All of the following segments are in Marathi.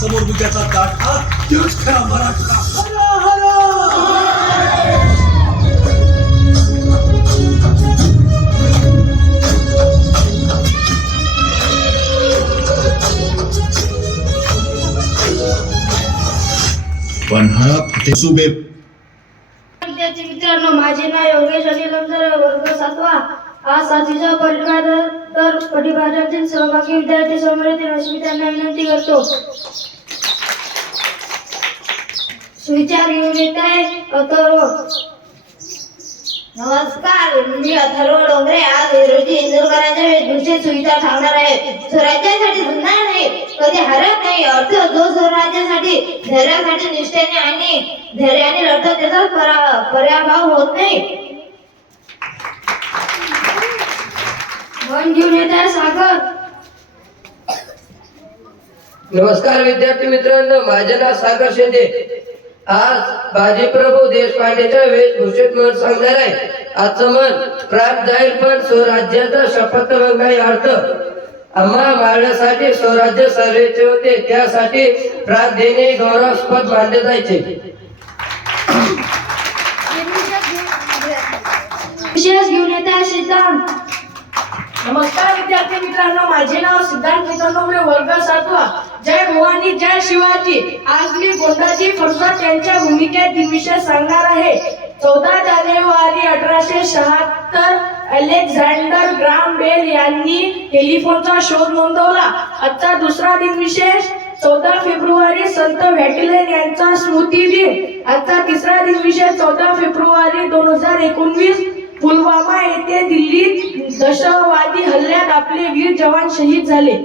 समोर विद्याचा गाठा तोच खरा मराठा. पन्हाळा फतेह सुबे. विद्यार्थी मित्रांनो, माझे नाव योगेश अनिल लमसर, वर्ग 7वा. आज 7वीचा परिपाठातील सहभागी विद्यार्थी समोर येतील अशी मी त्यांना विनंती करतो. सुविचार घेऊन येत आहे अथर्व. नमस्कार, मी अथर्व डोंगरे. आज रोजी इंदोरकरांच्या वेशभूषेत सुविचार सांगणार आहे. स्वराज्यासाठी झुंजणार नाही, कधी हरत नाही. अर्थ जो स्वराज्यासाठी धैर्यासाठी निष्ठेने आणि धैर्याने लढतो त्याचा पराभव होत नाही. मन घेऊन येत आहे सागर. नमस्कार विद्यार्थी मित्रांनो, माझे नाव सागर शिंदे. आज बाजीप्रभू देशपांडेच्या वेशभूषेत मन सांगणार आहे. आजचं मन प्राप्त जाईल पण स्वराज्याचा शपथभंग नाही. अर्थ आम्हा मारण्यासाठी स्वराज्य सर्वेचे होते, त्यासाठी प्राप्त देणे गौरवास्पद मानले जायचे. विशेष घेऊन येत आहे सिद्धांत. नमस्कार विद्यार्थी मित्रांनो, माझे नाव सिद्धांत चितंडोंबरे, वर्ग 7वा. जय भवानी जय शिवाजी. आज मी गोंदाजी फरसत यांच्या भूमिकेत विषय सांगणार आहे. 14 जानेवारी 1876 अलेक्झांडर ग्राम बेल यांनी टेलिफोनचा शोध नोंदवला. आजचा दुसरा दिनविशेष 14 फेब्रुवारी संत व्हॅटिलेन यांचा स्मृती दिन. आजचा तिसरा दिनविशेष 14 फेब्रुवारी 2019 पुलवामा येथे दिल्लीत दहशतवादी हल्ल्यात आपले वीर जवान शहीद झाले.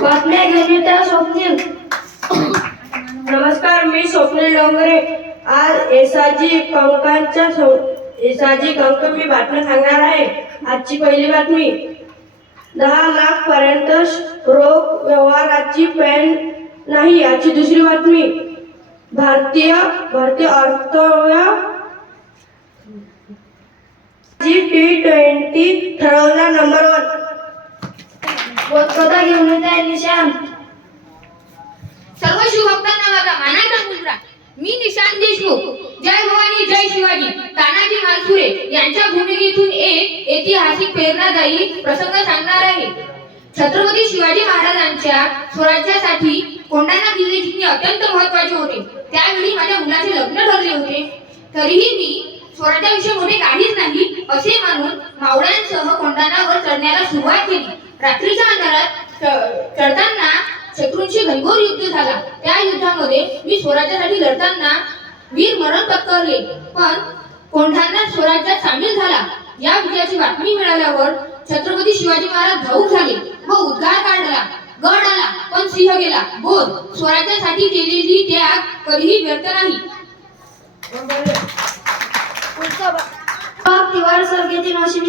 बातम्या घेऊन येत आहे स्वप्नील. नमस्कार, मी स्वप्नील डोंगरे. आज एसाजी कंक मी बातमी सांगणार आहे. आजची पहिली बातमी, 10 लाख पर्यंत रोख व्यवहाराची पॅन नाही. आजची दुसरी बातमी, भारतीय अर्थव्यवस्था G20 ठरवणार नंबर 1. बोधकथा घेऊन येत आहे निशांत. सर्व शिवभक्तांना माझा मानाचा मुजरा. मी निशांत देशमुख. जय भवानी जय शिवाजी. तानाजी मालसुरे यांच्या भूमिकेतून एक ऐतिहासिक प्रेरणादायी प्रसंग सांगणार आहे. छत्रपती शिवाजी महाराजांच्या स्वराज्यासाठी कोंढाणा किल्ले जिंकणे अत्यंत महत्त्वाचे होते. त्यावेळी माझ्या मुलाचे लग्न ठरले होते. तरीही मी स्वराज्याविषयी मोठे काहीच नाही असे मानून मावळ्यांसह कोंढाणावर चढण्याला सुरुवात केली. रात्रीच्या अंधारात चढताना शत्रूंशी घनघोर युद्ध झाला. त्या युद्धामध्ये मी स्वराज्यासाठी लढताना वीर मरण पत्करले, पण कोंढाणा स्वराज्यात सामील झाला. या विजयाची बातमी मिळाल्यावर छत्रपती शिवाजी महाराज भावुक झाले व उद्गार काढला. गड आला पण सिंह गेला. बोध, स्वराज्यासाठी केलेली त्याग कधीही व्यर्थ नाही. तिवार सर घेतील अशी